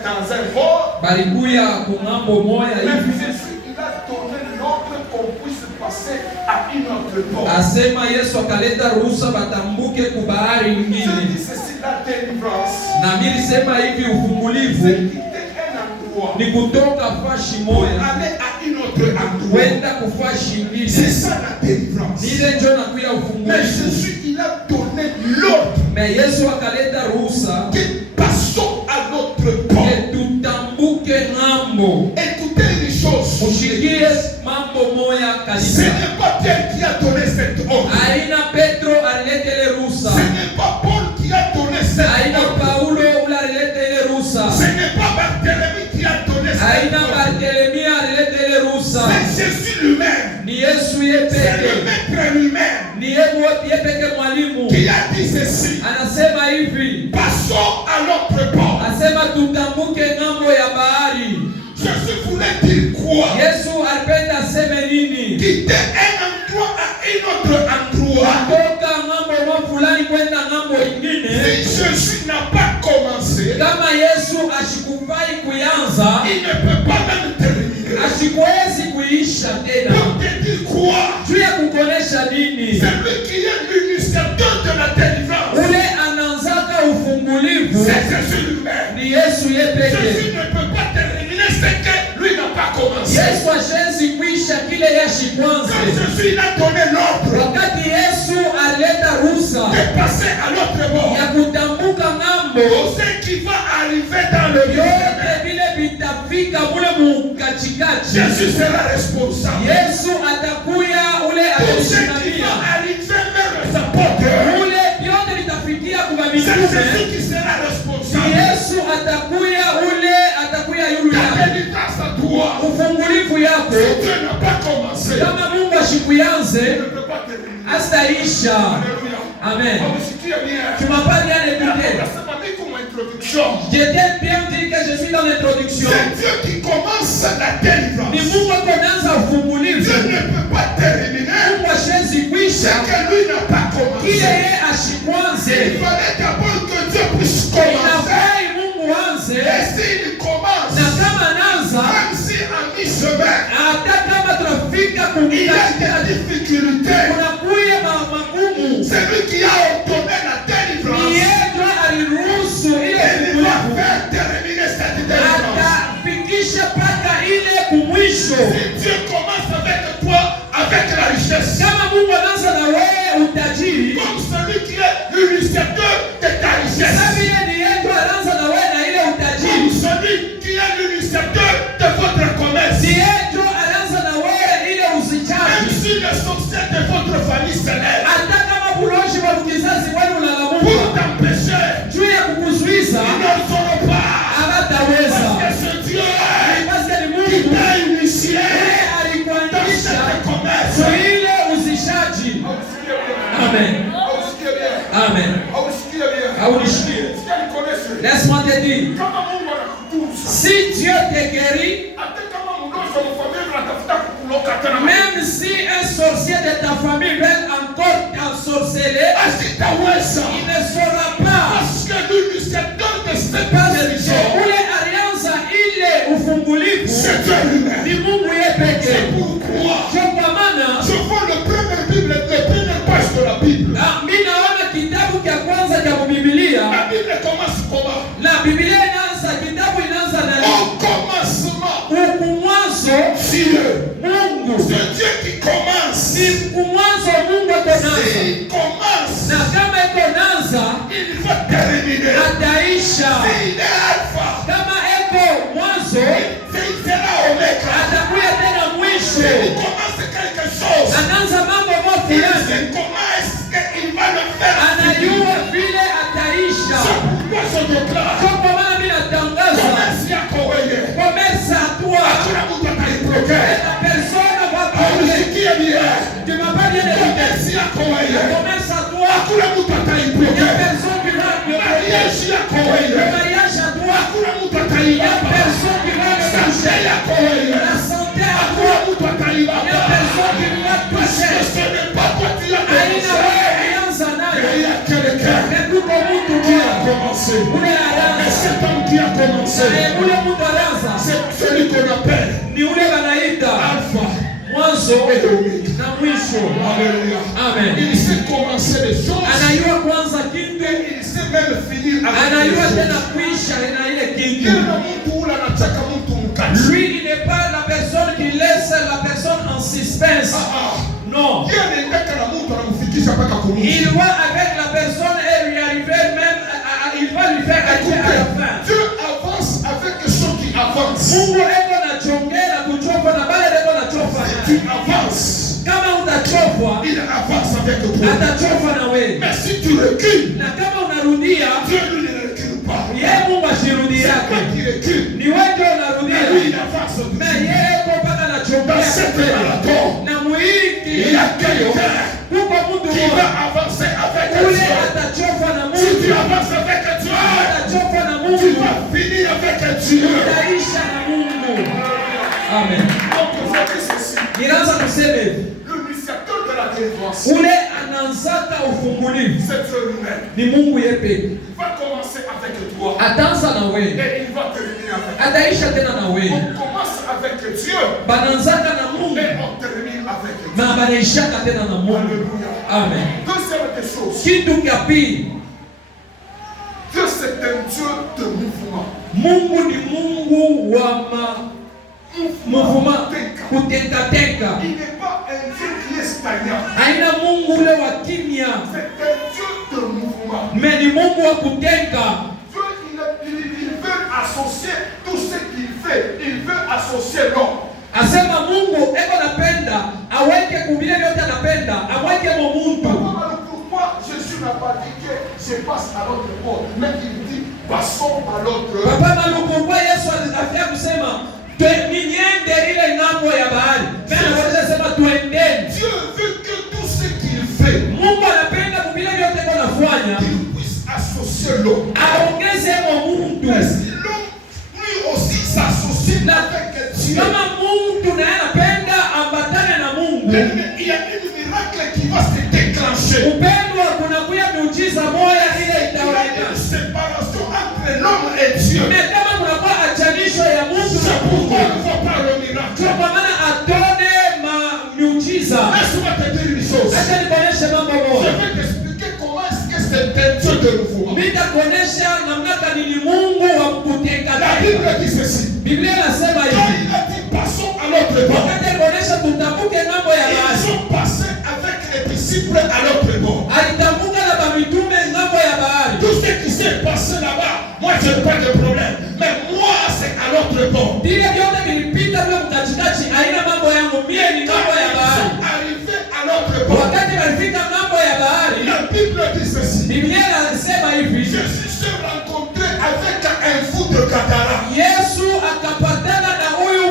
dans un bord, Balikuya ku ng'ambo moya mais hivi, Jésus il a donné l'ordre qu'on puisse passer à une autre bord. asema Yesu akaleta ruhusa batambuke ku bahari Je nyingine. dis ceci, la délivrance. Na mimi nilisema hivi, C'est ufungulivu quitter un endroit ni kutoka fashi pour moya aller à une autre endroit. kwenda kufashi C'est ingine. ça la délivrance. Ile ndio nakuya Mais ufungulivu. Jésus, il a donné l'ordre Mais Yesu akaleta ruhusa que passons à l'autre bord. ke tutambuke ng'ambo. Écoutez une chose. Mushikie mambo moya Ce kabisa. n'est pas Pierre qui a donné cette ordre. Aina Petro aliletele ruhusa, Ce n'est pas Paul qui a donné cette aina ordre. Paulo ule aliletele ruhusa, Ce n'est pas Barthélemy qui a donné cette aina ordre. Barthelemy aliletele ruhusa. C'est Jésus lui-même. Ni Yesu ye C'est le peke, maître lui-même ni ye peke mwalimu. qui a dit ceci. Anasema hivi, Passons à l'autre bord. asema tutambuke ng'ambo ya bahari. Jésus voulait dire quoi? Yesu alipenda aseme nini? Quitter un endroit à un autre endroit. Kutoka ng'ambo moja fulani kwenda ng'ambo ingine. Si Jésus n'a pas commencé, Kama Yesu ashikufai kuanza, il ne peut pas même terminer. ashikuwezi kuisha tena. Pour te dire quoi? Juu ya kukonesha nini? C'est lui qui est l'initiateur de la délivrance. Ule anaanzaka ufungulivu C'est Jésus lui-même. ni Yesu ye peke. Jésus ne peut pas terminer ce que lui n'a pas commencé. Yesu ashezi kuisha kile yashikwanze. Quand Jésus il a donné l'ordre Wakati Yesu aleta ruhusa de passer à l'autre bord, ya kutambuka ng'ambo, tout ce qui va arriver dans le yote milieu, vile vitafika mule mukachikachi. Jésus sera responsable. Yesu atakuya ule Tout ce qui atalisimamia. va arriver vers les apôtres, Ule vyote vitafikia kwa c'est mitume. Jésus qui sera Ni responsable. Yesu atakuya ule atakuya yule Ta yako. délivrance à toi, Ufungulivu yako si Dieu n'a pas commencé, kama Mungu il ashikuyanze ne peut pas terminer. hastaisha. Alléluia. Amen. On me sikia bien. Tumapali yale difficultés. J'étais bien dit que je suis dans l'introduction. C'est Dieu qui commence la délivrance. Ni Mungu anaanza ufungulivu. Dieu ne peut pas terminer Mungu hawezi kuisha ce que lui n'a pas commencé. kile yeye ashikwanze. Il fallait d'abord que Dieu puisse commencer. Inafai Mungu anze. Et s'il commence, Na kama anaanza, même si à mi-chemin, hata kama tunafika il y a kumika des difficultés, kunakuya magumu. c'est lui qui a ordonné la Ni délivrance. yeye ndiye aliruhusu ile Et il va ufungulivu. faire terminer cette délivrance. Atafikisha mpaka ile kumwisho. Si Dieu commence avec toi, avec la richesse, Kama Mungu anaanza na wewe utajiri, comme celui qui est l'initiateur de ta richesse, sasa vile ni yeye ndiye anaanza na wewe na ile comme utajiri. celui qui est l'initiateur de votre commerce, Ni yeye ndiye anaanza na wewe ile même usichaji. si les sorciers de votre famille s'élèvent Hata kama buloshi wa kizazi wenu pour unalamuka t'empêcher, juu ya kukuzuiza, ils ne le feront pas. habataweza. Parce que c'est Dieu Basi ni qui Mungu t'a initié yeye dans alikuandisha ce commerce. so ile uzishaji. Amen. Amen. Haunishikie. Laisse-moi te dire, si Dieu te guérit, même si un sorcier de ta famille veut encore t'ensorceler, il ne saura pas. Parce que l'initiateur de cette Parce guérison, que ule alianza ile ufungulivu c'est Dieu lui-même. ni Mungu yeye pekee. C'est pourquoi Kwa maana je vois le premier Bible, les premières pages de la Bible. mimi naona kitabu cha kwanza cha Biblia, La Bible commence comment? na Biblia inaanza, kitabu inaanza na Au commencement, ukumwanzo Dieu. Mungu. C'est Dieu qui commence. Ni ukumwanzo Mungu akonaanza, S'il commence, na kama iko naanza il va terminer. ataisha. S'il est alpha, Kama iko mwanzo il sera oméga. atakuya tena mwisho. Il commence quelque chose. Anaanza mambo moja Il fulani, sait comment est-ce qu'il va le faire. anajua vile ataisha. C'est pourquoi je déclare. Kwa maana mimi natangaza Commerce yako wewe. komesa hatua Hakuna mtu ataipokea. na persona baba Ausikie bien. de mabadi ya Commerce yako wewe. komesa hatua Hakuna mtu ya ataipokea. persona que Mariage yako wewe. mariage hatua Hakuna mtu ya ataibaba. persona que Santé yako wewe. la santé Hakuna hatua mtu ya ataibaba. persona qui va Parce que toucher ce n'est pas toi qui as aina commencé. wewe alianza Mais nayo il y a quelqu'un na kuko mtu qui a mmoja commencé. ule Et alianza cet homme qui a commencé, ule mtu alianza c'est celui qu'on appelle ni ule wanaita Alpha mwanzo et Omega. na mwisho. Alléluia. Amen. Il sait commencer les choses. Anajua kwanza kitu, Et il sait même finir avec les anajua choses. tena kuisha na ile kitu. Kila mtu ule anataka mtu mkati. Lui, il n'est pas la personne qui laisse la personne en suspense. Non. Yeye anaendeka na mtu anamfikisha mpaka Il kumwisho. va avec la personne et lui arriver même, il va lui faire arriver à la fin. Dieu avance avec ceux qui avancent. Mungu eko na chongera kuchofa na bale eko na chofa. Tu avances, Kama utachofwa, il avance avec toi. atachofa na wewe. Mais si tu recules, Na kama unarudia, Dieu lui ne recule pas. yeye Mungu ashirudi C'est yake. toi qui recules. Ni wewe ndio Mais lui, unarudia. il avance Na aussi. yeye eko mpaka na Dans chongera. cette marathon, Na muhiki il y a quelqu'un kuko mtu qui va mmoja avancer avec ule Dieu. atachofa na Si tu Mungu, avances avec Dieu, atachofa na tu Mungu, vas finir avec Dieu. utaisha na Mungu. Amen. Donc, vous avez ceci. Ninaanza kusema hivi, L'initiateur de la délivrance, ule anaanzaka ufungulivu c'est Dieu lui-même. ni Mungu yeye pekee. Il va commencer avec toi Ataanza na wewe, et il va terminer avec toi. ataisha tena na wewe. On commence avec Dieu Banaanzaka na Mungu et on termine avec Dieu. na banaishaka tena na Mungu. Alléluia. Amen. Deuxième des choses, Kitu cha pili, Dieu c'est un Dieu de mouvement. Mungu ni Mungu wa mouvement, kutengateka. Il n'est pas un Dieu qui est stagnant. Haina Mungu ule wa kimya, C'est un Dieu de mouvement. mais ni Mungu wa kutenga. Dieu, il veut associer tout ce qu'il fait. Il veut associer l'homme. Asema Mungu eko napenda aweke kubile vyote, anapenda aweke mo muntu. Pourquoi Jésus n'a pas dit que je passe à l'autre bord, mais il dit passons à l'autre. Papa Maluku, kwa Yesu alifia kusema niende ile ng'ambo ya bahari. Mimi naweza sema tuendeni. Dieu veut que tout ce qu'il fait, Mungu anapenda kubile vyote kwa nafanya qu'il puisse associer associer l'homme. aongeze Mungu. Mais si l'homme lui aussi s'associe avec Dieu, Kama Mungu naye anapenda ambatane na Mungu, il y a un miracle qui va se déclencher. upendo kunakuya miujiza moja ile Il y a itaonekana. une séparation entre l'homme et Dieu. Na kama kunakuwa achanisho ya Mungu na C'est Mungu, pourquoi on ne voit pas le miracle. kwa maana atone miujiza. Laisse-moi te dire une chose. Acha nikuoneshe mambo Je moja. vais t'expliquer comment est-ce que c'est un Dieu de nouveau. Nitakuonesha namna gani ni Mungu wa kuteka. La Bible dit ceci. Biblia inasema Quand hivi, il a dit passons à l'autre bord, wakati alikuonesha tutambuke ng'ambo ya ils bahari, sont passés avec les disciples à l'autre bord. alitambuka na bamitume ng'ambo ya bahari. Tout ce qui s'est passé là-bas, moi je n'ai pas de problème. Mais moi c'est à l'autre bord. Vile vyote vilipita vile mkatikati, haina mambo yangu, mie ni ng'ambo ya bahari. Arrivés à l'autre bord, Wakati walifika ng'ambo ya bahari, la Bible dit ceci. Biblia inasema hivi, Jésus se rencontrait avec un fou de Gadara. Yesu akapatana na huyu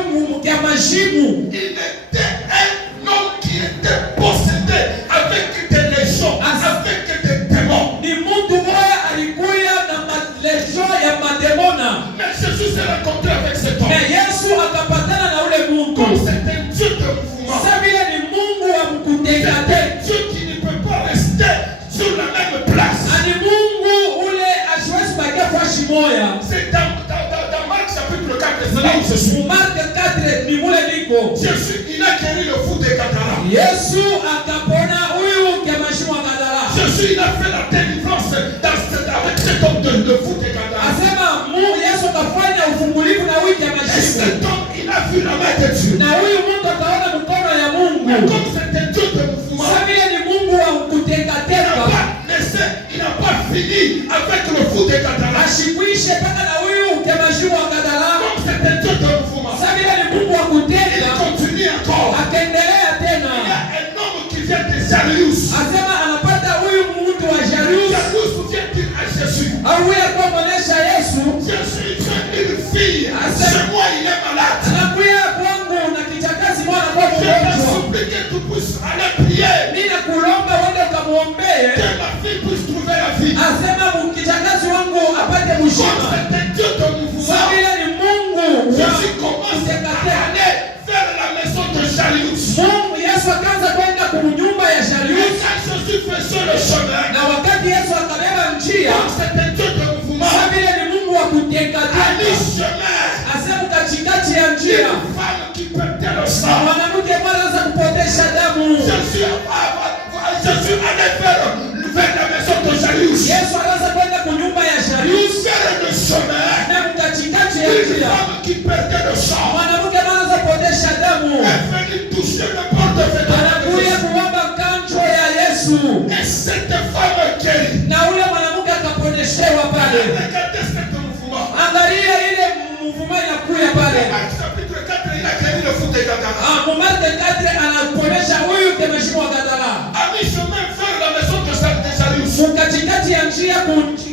mkiamashimu. Il était un homme qui était possédé avec des légions, avec des démons. Ni mtu moja alikuya na malejo ya mademona. Mais Jésus s'est rencontré avec cet homme. Na Yesu akapatana na ule Comme mtu. c'est un Dieu de mouvement. Sasa vile ni Mungu wa C'est mkutekate. un Dieu qui ne peut pas rester sur la même place. Ani Mungu ule asiwezi bakia fashi moya. C'est dans Marc chapitre 4, c'est là où je suis. Marko 4 ni mule niko. Jésus, il a guéri le fou de Gadara. Yesu akapona huyu kiamashimu wa Gadara. Jésus, il a fait la délivrance avec cet homme de fou de Gadara. Asema Yesu akafanya ufungulivu na huyu Et kiamashimu. cet homme, il a vu la main de Dieu. Na huyu mtu akaona mkono ya Mungu. Comme c'est un Dieu de mouvement, Sasa vile ni Mungu wa kutekateka. il n'a pas fini avec le fou de Gadara. Ashikwishe mpaka na huyu kiamashimu wa Gadara. Comme c'est un Dieu de mouvement, Sasa vile ni Mungu wa il kuteka. continue encore. Akaendelea Il y tena. a un homme qui vient de Jarius. Asema anapata huyu mtu wa Jairus. Jarius vient dire à Jésus, Au kwa kuonesha Yesu. Jésus, j'ai une fille. Chez moi, il est malade. Anakuya kwangu na kichakazi mwana kwa Je vais mgonjwa. supplier que tu puisses aller prier. Nina kulomba uende ukamwombee. Que ma fille puisse trouver la vie. Asema kichakazi wangu apate Comme mshima. c'est un Dieu de mouvement, Sasa vile ni Mungu wa Jésus commence à kutekateka. aller vers la maison de Jarius. Mungu Yesu akaanza kwenda kunyumba ya Et Jairus. quand Jésus faisait le chemin, Na wakati Yesu akabeba njia, comme c'est un Dieu de mouvement, sasa vile ni Mungu wa à kutekateka. mi-chemin, Asema katikati ya njia, une femme qui perdait le sang. mwanamke mmoja anaanza kupotesha damu. Jésus allait vers la maison de Jarius. Yesu akaanza kwenda kunyumba ya Jairus. Vers le chemin, Na katikati ya une njia, femme qui perdait le sang mwanamke anaanza kupotesha damu. est venue toucher le bord de Anakuja kuomba kanjo ya Yesu. Et cette femme guérie. Na ule mwanamke akaponeshewa pale. Regardez ce mouvement. Angalia ile mvuma inakuya pale. Acte chapitre 4, il a guéri le fou de Gadara. Marko 4 anaponesha huyu kiamashimu wa Gadara. À mi-chemin vers la maison de Jarius. Katikati ya njia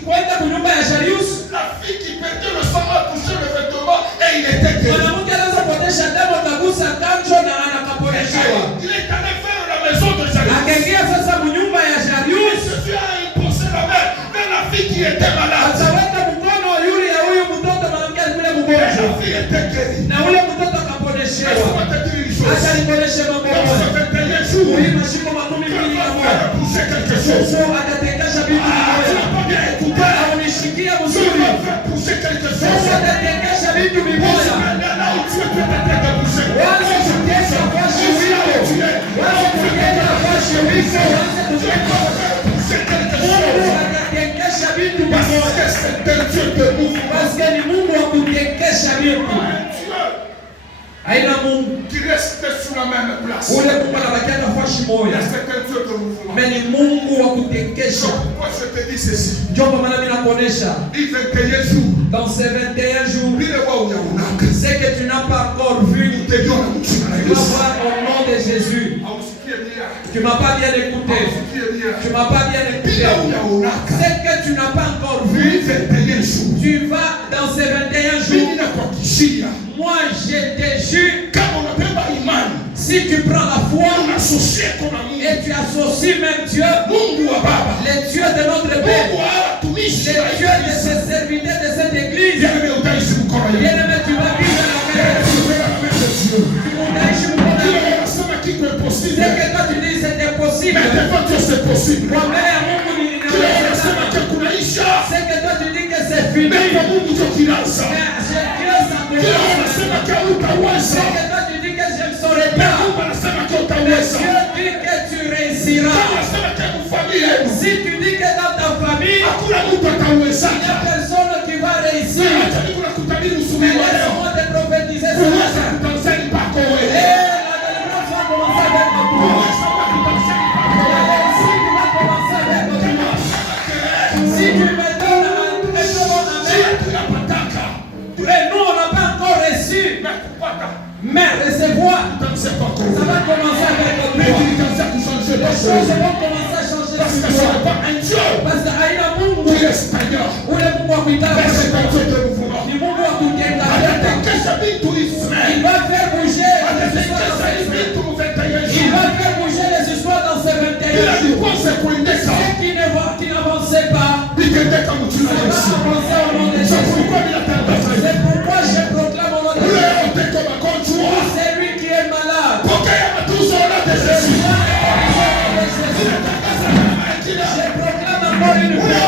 kwenda kunyumba ya Jairus. La fille qui perdait le sang a touché le vêtement et il était guéri. Mwanamke anaanza kupotesha damu akagusa kanjo na anakaponeshewa. Il est allé vers la maison de Jarius. Akaingia sasa mnyumba ya Et Jairus. Jésus a imposé la main vers la fille qui était malade. Ataweka mkono yule ya huyu mtoto mwanamke alikuwa Et mgonjwa. la fille était guérie. Na ule mtoto akaponeshewa. Laisse-moi te dire une chose. Acha nikuoneshe mambo Dans moja. ce 21 jours, Hii mashiko makumi Dieu mbili na va moja. faire pousser quelque chose. Mungu atatekesha vitu Ah, tu vimoja. n'as pas bien écouté. Aunishikia Dieu mzuri. va faire pousser quelque Mungu chose. atatekesha vitu Pousse vimoja. maintenant là où tu es, tu es en train de pousser. Waanze kuteka kwashi wiko. Waanze kuteka kwashi wiko. Waanze kuteka. Pousser quelque Mungu chose. atatekesha vitu Parce vimoja. que c'est un Dieu de mouvement. Paske ni Mungu wa kutekesha vitu. Un Dieu Haina Mungu qui reste sur la même place. ule Mungu anabakiana kwashi moja. Mais c'est un Dieu de mouvement. Mais ni Mungu wa kutekesha. Moi je te dis ceci. Ndio kwa maana mimi nakuonesha Il 21 jours. dans ces 21 jours Vile wao unaonaka. ce que tu n'as pas encore vu. Utaiona mchana Tu vas Yesu. voir au nom de Jésus. Hausikie nia. Tu m'as pas bien écouté. Hausikie nia. Tu m'as pas bien écouté. Bila unaonaka. Ce que tu n'as pas encore vu, 21 jours. tu vas dans ces 21 Mimi jours. nakuhakikishia Moi, je te jure, kama unabeba imani si tu prends la foi unasosie kuna Mungu. et tu associes même Dieu, Mungu wa baba. le Dieu de notre Père, Mungu wa watumishi wa possible. Kwa mbele ya Mungu ni Kile unasema inawezekana. kinaisha, C'est que toi tu dis que c'est fini. mais kwa Mungu ndio kinaanza. Dieu ça Kile unasema hautaweza, C'est que toi tu dis que je ne saurais mais pas. Mungu anasema Mais utaweza. Dieu dit que tu réussiras. Kama unasema familia yenu Si tu dis que dans ta famille, hakuna mtu il n'y a atawezaka, personne qui va réussir. acha mimi nakutabiri Mais usubuhi wa leo. laisse-moi te prophétiser ce Uweza matin. kutanzani pako Et wewe. la délivrance va commencer avec toi. Uweza kutanzani pako La wewe. réussite va commencer avec toi. Si tu me donnes un amen, Tunapataka et nous on n'a pas encore reçu, na kupata mais recevoir, tutamse pako ça va wewe. commencer avec Mais toi. tulitanza kuchanger Les pako choses wewe. vont commencer à changer Parce que sur ce toi. n'est pas un Dieu Parce que aina Mungu qui est Seigneur, ule Mungu wa kuitaka mais c'est un Dieu de mouvement. ni Mungu wa kujenga. Anatekesha vitu Il Israeli. va faire bouger les Anatekesha histoires. vitu muvetaye Il juu. va faire bouger les histoires dans ces 21 Bila jours. nikose kuendeka, Ceux qui n'avançaient pas, nikendeka mchina ça va Yesu. avancer au nom de Sasa Jésus. kulikuwa bila tangazo. C'est pourquoi je proclame au nom de Ule Jésus. yote kwa magonjwa, C'est lui qui est malade. pokea matuzo au nom de Jésus. Je proclame encore une fois.